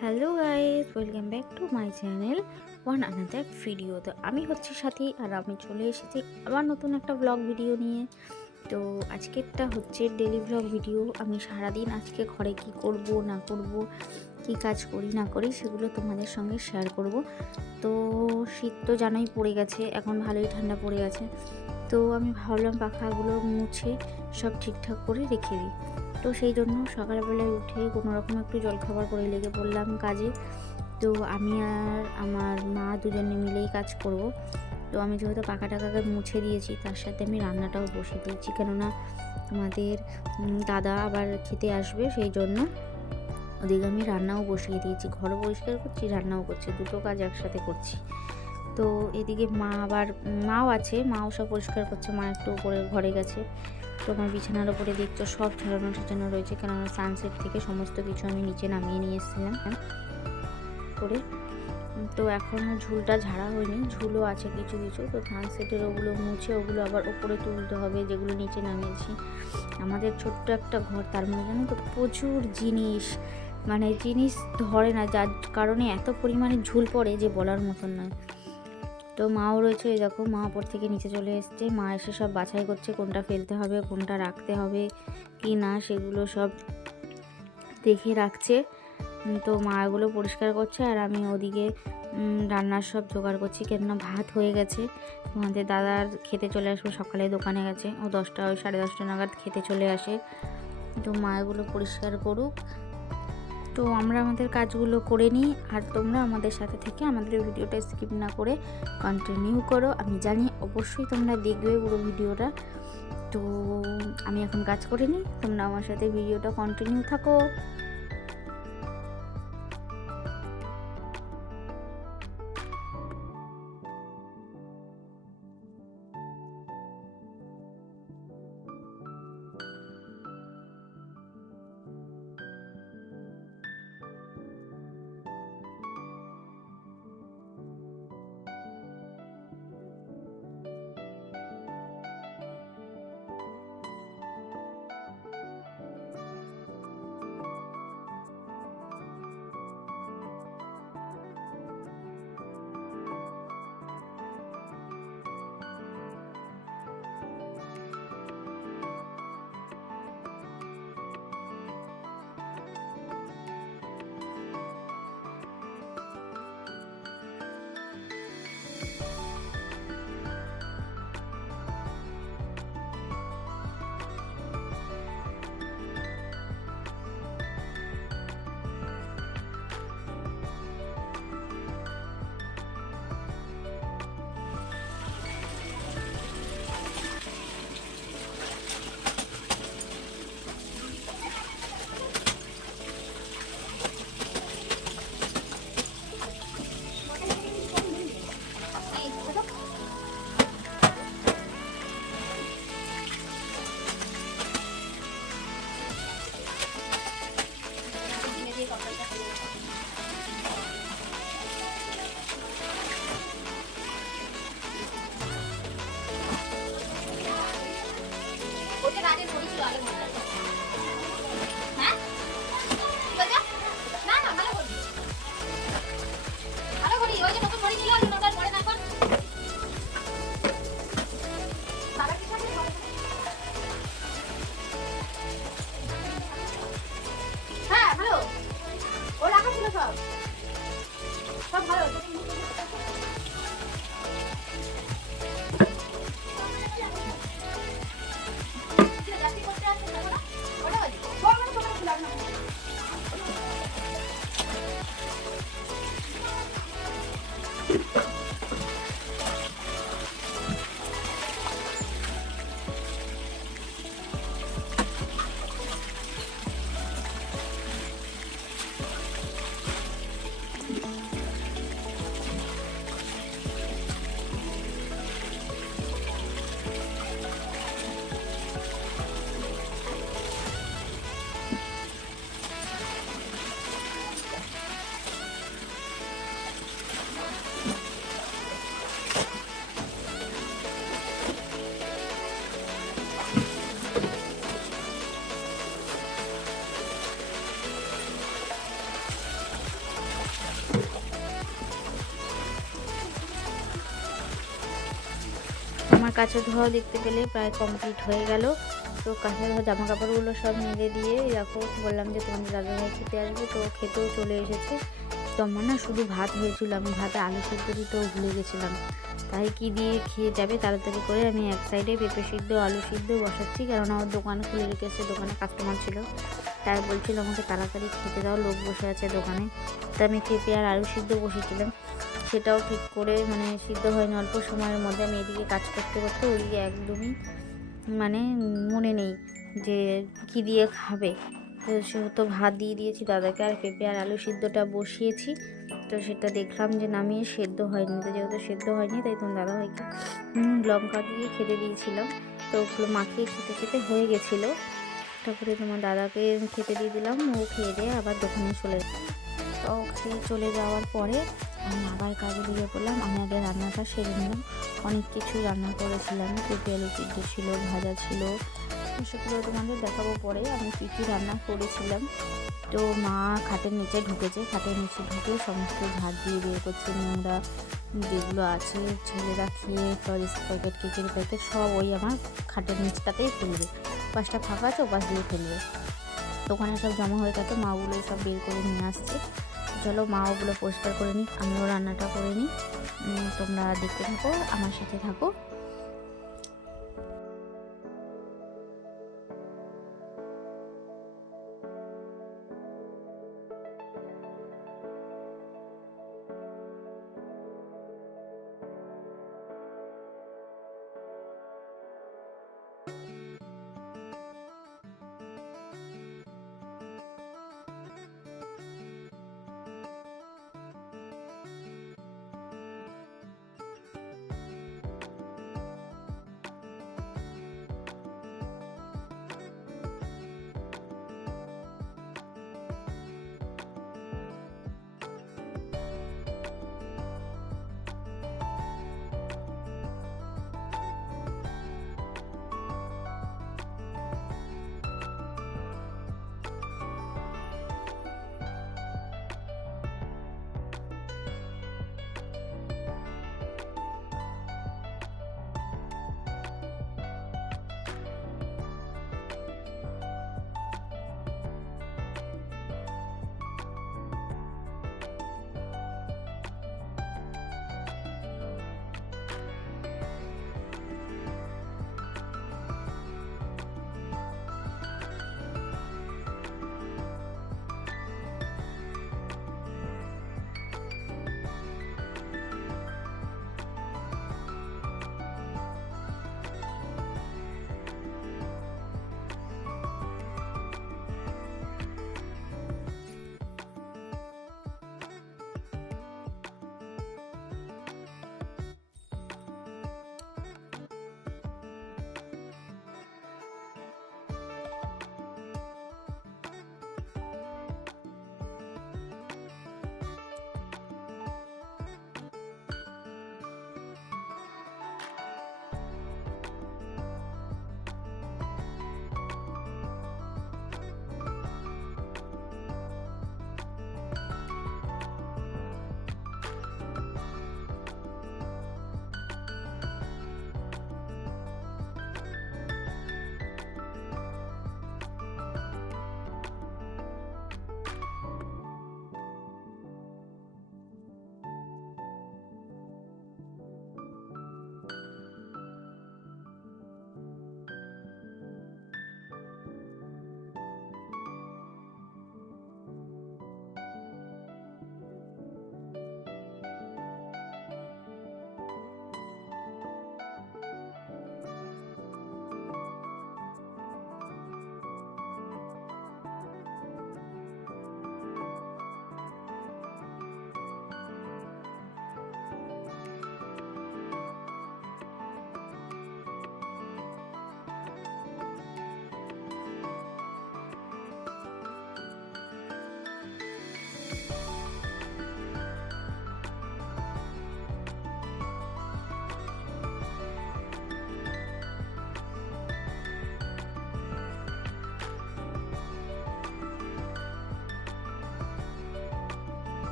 Hello guys, welcome back to my channel one another video. তো আমি হচ্ছি সাথী, আর আমি চলে এসেছি আবার নতুন একটা ব্লগ ভিডিও নিয়ে। তো আজকেরটা হচ্ছে ডেলি ব্লগ ভিডিও। আমি সারাদিন আজকে ঘরে কি করব না করব, কি কাজ করি না করি, সেগুলো তোমাদের সঙ্গে শেয়ার করব। তো শীত তো জানোই পড়ে গেছে, এখন ভালোই ঠান্ডা পড়ে গেছে। তো আমি ভাবলাম পাখাগুলো মুছে সব ঠিকঠাক করে রেখে দিই। তো সেই জন্য সকালবেলায় উঠে কোনো রকম একটু জলখাবার করে লেগে পড়লাম কাজে। তো আমি আর আমার মা দুজনে মিলেই কাজ করব। তো আমি যেহেতু পাখা টাকাকে মুছে দিয়েছি, তার সাথে আমি রান্নাটাও বসিয়ে দিয়েছি, কেননা আমাদের দাদা আবার খেতে আসবে, সেই জন্য ওদিকে আমি রান্নাও বসিয়ে দিয়েছি। ঘরও পরিষ্কার করছি, রান্নাও করছি, দুটো কাজ একসাথে করছি। তো এদিকে মাও আছে, মাও সব পরিষ্কার করছে। মা একটু উপরে ঘরে গেছে। তো আমার বিছানার উপরে দেখছো সব ঝাড়ানো রয়েছে, কেননা সানসেট থেকে সমস্ত কিছু আমি নিচে নামিয়ে নিয়ে এসেছিলাম করে। তো এখনও ঝুলটা ঝাড়া হয়নি, ঝুলও আছে কিছু কিছু। তো সানসেটের ওগুলো মুছে ওগুলো আবার ওপরে তুলতে হবে, যেগুলো নিচে নামিয়েছি। আমাদের ছোট্ট একটা ঘর, তার মধ্যে জানো তো প্রচুর জিনিস, মানে জিনিস ধরে না, যার কারণে এত পরিমাণে ঝুল পড়ে যে বলার মতন নয়। তো মাও রয়েছে, এই দেখো মা ওপর থেকে নিচে চলে এসছে। মা এসে সব বাছাই করছে, কোনটা ফেলতে হবে কোনটা রাখতে হবে কি না, সেগুলো সব দেখে রাখছে। তো মা এগুলো পরিষ্কার করছে, আর আমি ওদিকে রান্নার সব জোগাড় করছি, কেননা ভাত হয়ে গেছে। তোমাদের দাদার খেতে চলে আসবে, সকালে দোকানে গেছে, ও 10টা ওই 10:30 নাগাদ খেতে চলে আসে। তো মা এগুলো পরিষ্কার করুক, তো আমরা আমাদের কাজগুলো করে নিই। আর তোমরা আমাদের সাথে থেকে আমাদের ভিডিওটা স্কিপ না করে কন্টিনিউ করো। আমি জানি অবশ্যই তোমরা দেখবে পুরো ভিডিওটা। তো আমি এখন কাজ করে নিই, তোমরা আমার সাথে ভিডিওটা কন্টিনিউ থাকো। কাচা ধোয়া দেখতে পেলে প্রায় কমপ্লিট হয়ে গেল। তো কাঁচা ধোয়া জামা কাপড়গুলো সব মেলে দিয়ে দেখো বললাম যে তোমাদের দাদাভাই খেতে আসবে, তো খেতেও চলে এসেছে। তো আমার না শুধু ভাত হয়েছিল, আমি ভাতে আলু সিদ্ধ দিতেও ভুলে গেছিলাম, তাই কি দিয়ে খেয়ে যাবে তাড়াতাড়ি করে আমি এক সাইডে পেঁপে সিদ্ধ আলু সিদ্ধ বসাচ্ছি, কারণ আমার দোকান খুলে রেখেছে, দোকানে কাস্টমার ছিল, তাই বলছিল আমাকে তাড়াতাড়ি খেতে দাও, লোক বসে আছে দোকানে। তো আমি পেঁপে আর আলু সিদ্ধ বসেছিলাম, সেটাও ঠিক করে মানে সিদ্ধ হয়নি অল্প সময়ের মধ্যে। আমি এদিকে কাজ করতে করতে ওদিকে একদমই মানে মনে নেই যে কী দিয়ে খাবে। তো সেহেতু ভাত দিয়ে দিয়েছি দাদাকে, আর পেঁপে আর আলু সিদ্ধটা বসিয়েছি। তো সেটা দেখলাম যে নামিয়ে সেদ্ধ হয়নি, তো যেহেতু সেদ্ধ হয়নি তাই তোমার দাদাভাইকে লঙ্কা দিয়ে খেতে দিয়েছিলাম। তো ওগুলো মাখিয়ে খেতে খেতে হয়ে গেছিলো। তারপরে তোমার দাদাকে খেতে দিয়ে দিলাম, ও খেয়ে দিয়ে আবার দোকানে চলে তো খেয়ে চলে যাওয়ার পরে আমি আবার কাজে লেগে পড়লাম। আমি আগে রান্নাটা সেরে নিলাম, অনেক কিছু রান্না করেছিলাম, পেঁপে আলু সিদ্ধ ছিল, ভাজা ছিল, সেগুলো তোমাদের দেখাবো পরে আমি কী কী রান্না করেছিলাম। তো মা খাটের নিচে ঢুকেছে, খাটের নিচে ঢুকে সমস্ত ঝাড় দিয়ে বের করছে, নোংরা যেগুলো আছে ছেলেরা খেয়ে ফরিস প্যাকেট কেকের প্যাকেট সব ওই আমার খাটের নিচটাতেই ফেলবে, পাশটা ফাঁকা আছে ওপাশ দিয়ে ফেলবে। দোকানে সব জমা হয়ে গেছে, মা ওগুলো সব বের করে নিয়ে আসছে। চলো মা ওগুলো পরিষ্কার করে নিই, আমিও রান্নাটা করে নিই। তোমরা দেখতে থাকো, আমার সাথে থাকো।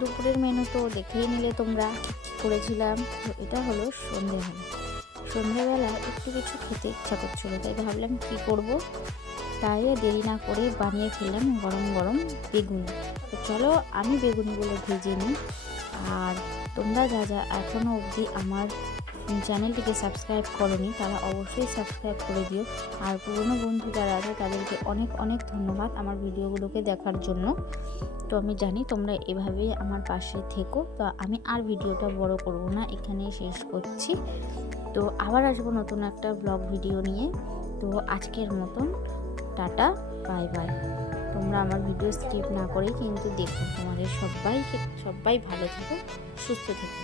দুপুরের মেনু তো দেখেই নিলে তোমরা, করেছিলাম। তো এটা হলো সন্ধেবেলা একটু কিছু খেতে ইচ্ছা করছিলো, তাই ভাবলাম কী করব, তাই দেরি না করে বানিয়ে ফেললাম গরম গরম বেগুন। তো চলো আমি বেগুনগুলো ভেজে নিই। আর তোমরা যা যা এখনও অবধি আমার চ্যানেলটিকে সাবস্ক্রাইব করোনি তারা অবশ্যই সাবস্ক্রাইব করে দিও। আর পুরনো বন্ধু যারা আছে তাদেরকে অনেক অনেক ধন্যবাদ আমার ভিডিওগুলোকে দেখার জন্য। তো আমি জানি তোমরা এভাবেই আমার পাশে থেকো। তো আমি আর ভিডিওটা বড় করব না, এখানেই শেষ করছি। তো আবার আসবো নতুন একটা ব্লগ ভিডিও নিয়ে। তো আজকের মতন টাটা, বাই বাই। তোমরা আমার ভিডিও স্কিপ না করেই কিন্তু দেখো। তোমাদের সবাই ভালো থেকো, সুস্থ থেকো।